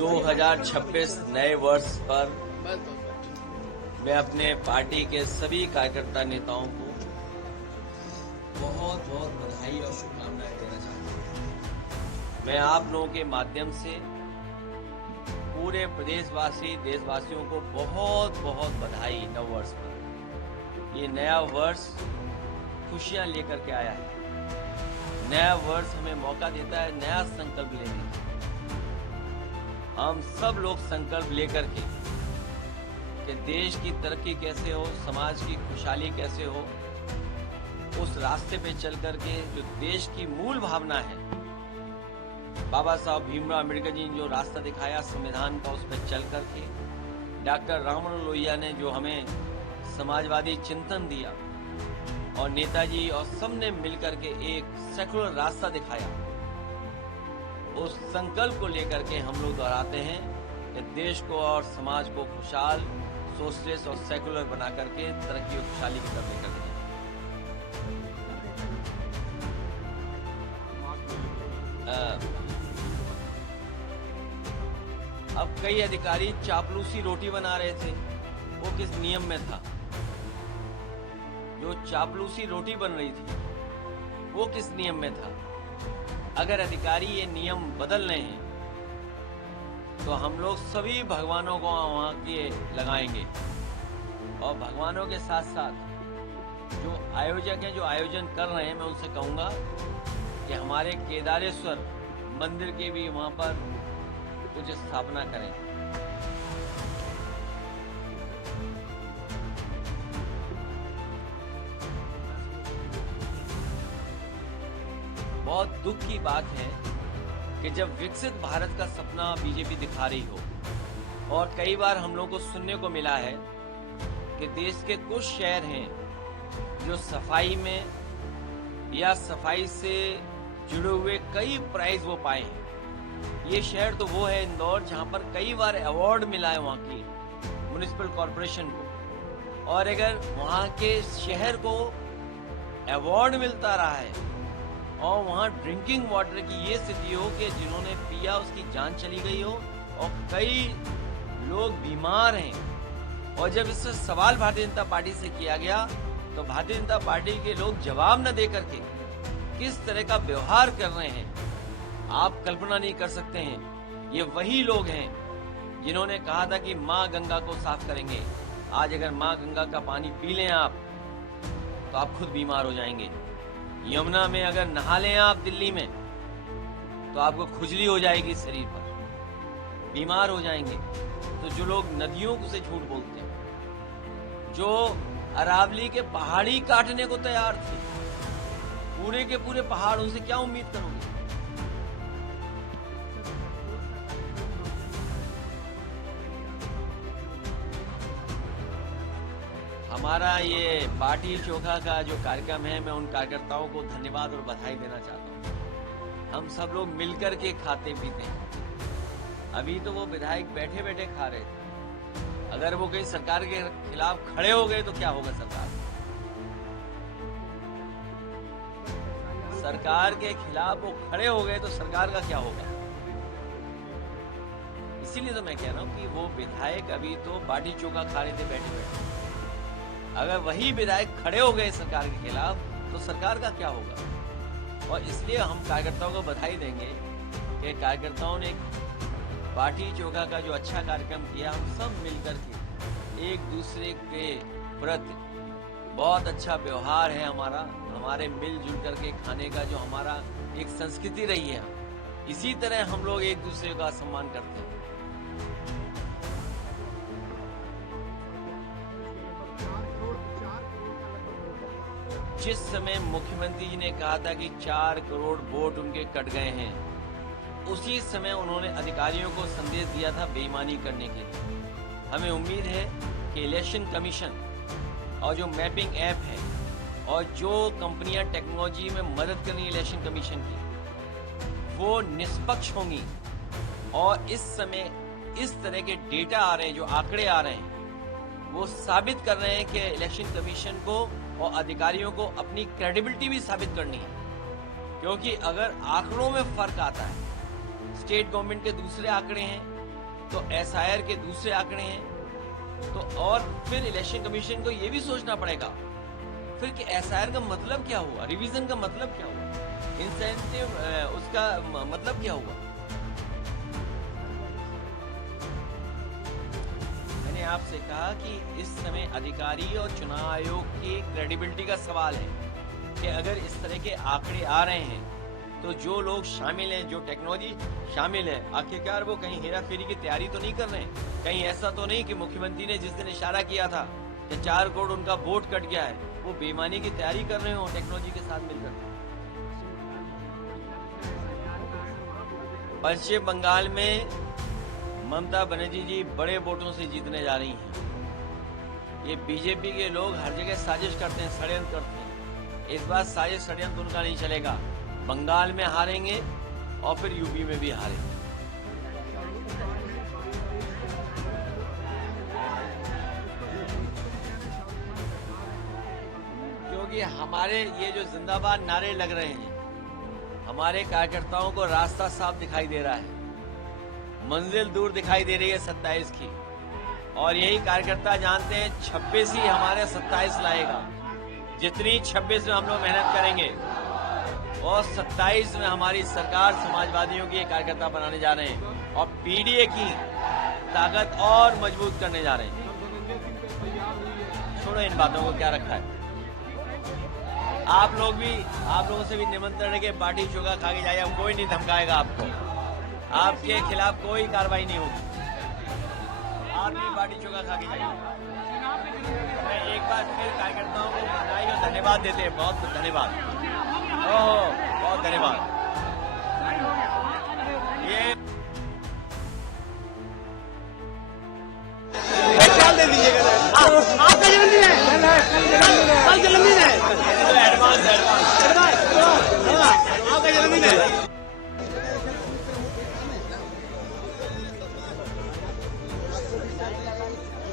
2026 नए वर्ष पर मैं अपने पार्टी के सभी कार्यकर्ता नेताओं को बहुत बहुत बधाई और शुभकामनाएं देना चाहता हूं। मैं आप लोगों के माध्यम से पूरे प्रदेशवासी देशवासियों को बहुत बहुत बधाई नव वर्ष पर। ये नया वर्ष खुशियां लेकर के आया है। नया वर्ष हमें मौका देता है नया संकल्प लेने का। हम सब लोग संकल्प लेकर के कि देश की तरक्की कैसे हो, समाज की खुशहाली कैसे हो, उस रास्ते पे चल करके जो देश की मूल भावना है, बाबा साहब भीमराव अम्बेडकर जी ने जो रास्ता दिखाया संविधान का, उस पर चल करके डॉक्टर राम मनोहर लोहिया ने जो हमें समाजवादी चिंतन दिया और नेताजी और सबने मिलकर के एक सेकुलर रास्ता दिखाया, उस संकल्प को लेकर के हम लोग दोहराते हैं कि देश को और समाज को खुशहाल, सोशलिस्ट और सेकुलर बना करके तरक्की और खुशहाली की तरफ लेकर के अब कई अधिकारी चापलूसी रोटी बना रहे थे, वो किस नियम में था? जो चापलूसी रोटी बन रही थी वो किस नियम में था? अगर अधिकारी ये नियम बदल रहे हैं तो हम लोग सभी भगवानों को वहां के लगाएंगे और भगवानों के साथ साथ जो आयोजक हैं, जो आयोजन कर रहे हैं, मैं उनसे कहूंगा कि हमारे केदारेश्वर मंदिर के भी वहां पर कुछ स्थापना करें। बहुत दुख की बात है कि जब विकसित भारत का सपना बीजेपी दिखा रही हो और कई बार हम लोगों को सुनने को मिला है कि देश के कुछ शहर हैं जो सफाई में या सफाई से जुड़े हुए कई प्राइज वो पाए हैं। ये शहर तो वो है इंदौर, जहां पर कई बार अवार्ड मिला है वहां की म्युनिसिपल कॉर्पोरेशन को, और अगर वहां के शहर को अवार्ड मिलता रहा है और वहां ड्रिंकिंग वाटर की ये स्थिति हो कि जिन्होंने पिया उसकी जान चली गई हो और कई लोग बीमार हैं, और जब इससे सवाल भारतीय जनता पार्टी से किया गया तो भारतीय जनता पार्टी के लोग जवाब न दे करके किस तरह का व्यवहार कर रहे हैं, आप कल्पना नहीं कर सकते हैं। ये वही लोग हैं जिन्होंने कहा था कि मां गंगा को साफ करेंगे। आज अगर मां गंगा का पानी पी लें आप तो आप खुद बीमार हो जाएंगे। यमुना में अगर नहा लें आप दिल्ली में तो आपको खुजली हो जाएगी शरीर पर, बीमार हो जाएंगे। तो जो लोग नदियों को से झूठ बोलते हैं, जो अरावली के पहाड़ी काटने को तैयार थे, पूरे के पूरे पहाड़, उनसे क्या उम्मीद करोगे? हमारा ये बाटी चोखा का जो कार्यक्रम है, मैं उन कार्यकर्ताओं को धन्यवाद और बधाई देना चाहता हूँ। हम सब लोग मिलकर के खाते पीते हैं। अभी तो वो विधायक बैठे बैठे खा रहे थे, अगर वो कहीं सरकार के खिलाफ खड़े हो गए तो क्या होगा? सरकार के खिलाफ वो खड़े हो गए तो सरकार का क्या होगा? इसीलिए तो मैं कह रहा हूँ कि वो विधायक अभी तो बाटी चोखा खा रहे थे बैठे बैठे, अगर वही विधायक खड़े हो गए सरकार के खिलाफ तो सरकार का क्या होगा? और इसलिए हम कार्यकर्ताओं को बधाई देंगे कि कार्यकर्ताओं ने बाटी चोखा का जो अच्छा कार्यक्रम किया, हम सब मिलकर के एक दूसरे के प्रति बहुत अच्छा व्यवहार है हमारे मिलजुल करके खाने का जो हमारा एक संस्कृति रही है, इसी तरह हम लोग एक दूसरे का सम्मान करते हैं। जिस समय मुख्यमंत्री जी ने कहा था कि 4 करोड़ वोट उनके कट गए हैं, उसी समय उन्होंने अधिकारियों को संदेश दिया था बेईमानी करने के लिए। हमें उम्मीद है कि इलेक्शन कमीशन और जो मैपिंग ऐप है और जो कंपनियां टेक्नोलॉजी में मदद कर रही है इलेक्शन कमीशन की, वो निष्पक्ष होंगी। और इस समय इस तरह के डेटा आ रहे हैं, जो आंकड़े आ रहे हैं, वो साबित कर रहे हैं कि इलेक्शन कमीशन को और अधिकारियों को अपनी क्रेडिबिलिटी भी साबित करनी है। क्योंकि अगर आंकड़ों में फर्क आता है, स्टेट गवर्नमेंट के दूसरे आंकड़े हैं तो एसआईआर के दूसरे आंकड़े हैं। तो और फिर इलेक्शन कमीशन को ये भी सोचना पड़ेगा फिर कि एसआईआर का मतलब क्या हुआ, रिवीजन का मतलब क्या हुआ, इंसेंटिव उसका मतलब क्या हुआ। मैंने आपसे कहा कि इस समय अधिकारी और चुनाव आयोग की क्रेडिबिलिटी का सवाल है कि अगर इस तरह के आंकड़े आ रहे हैं तो जो लोग शामिल हैं, जो टेक्नोलॉजी शामिल है, आखिरकार वो कहीं हेरा फेरी की तैयारी तो नहीं कर रहे हैं। कहीं ऐसा तो नहीं कि मुख्यमंत्री ने जिस दिन इशारा किया था कि 4 करोड़ उनका वोट कट गया है, वो बेईमानी की तैयारी कर रहे हो टेक्नोलॉजी के साथ मिलकर। पश्चिम बंगाल में ममता बनर्जी जी बड़े वोटों से जीतने जा रही हैं। ये बीजेपी के लोग हर जगह साजिश करते हैं, षड्यंत्र करते हैं। इस बार साजिश षड्यंत्र उनका नहीं चलेगा। बंगाल में हारेंगे और फिर यूपी में भी हारेंगे। क्योंकि हमारे ये जो जिंदाबाद नारे लग रहे हैं, हमारे कार्यकर्ताओं को रास्ता साफ दिखाई दे रहा है, मंजिल दूर दिखाई दे रही है 27 की। और यही कार्यकर्ता जानते हैं 26 ही हमारे 27 लाएगा। जितनी 26 में हम लोग मेहनत करेंगे और 27 में हमारी सरकार समाजवादियों की कार्यकर्ता बनाने जा रहे हैं और पीडीए की ताकत और मजबूत करने जा रहे हैं। छोड़ो इन बातों को, क्या रखा है। आप लोगों से भी निमंत्रण है कि बाटी चोखा खा के जाइए, कोई नहीं धमकाएगा आपको, आपके खिलाफ कोई कार्रवाई नहीं होगी। आप भी बाटी चोखा खा के जाइए। मैं एक बार फिर कार्यकर्ताओं को बधाई और धन्यवाद देते हैं, बहुत बहुत धन्यवाद। ओह, बहुत धन्यवाद। ये दे दीजिएगा। आपका जन्मदिन है, कल जन्मदिन है।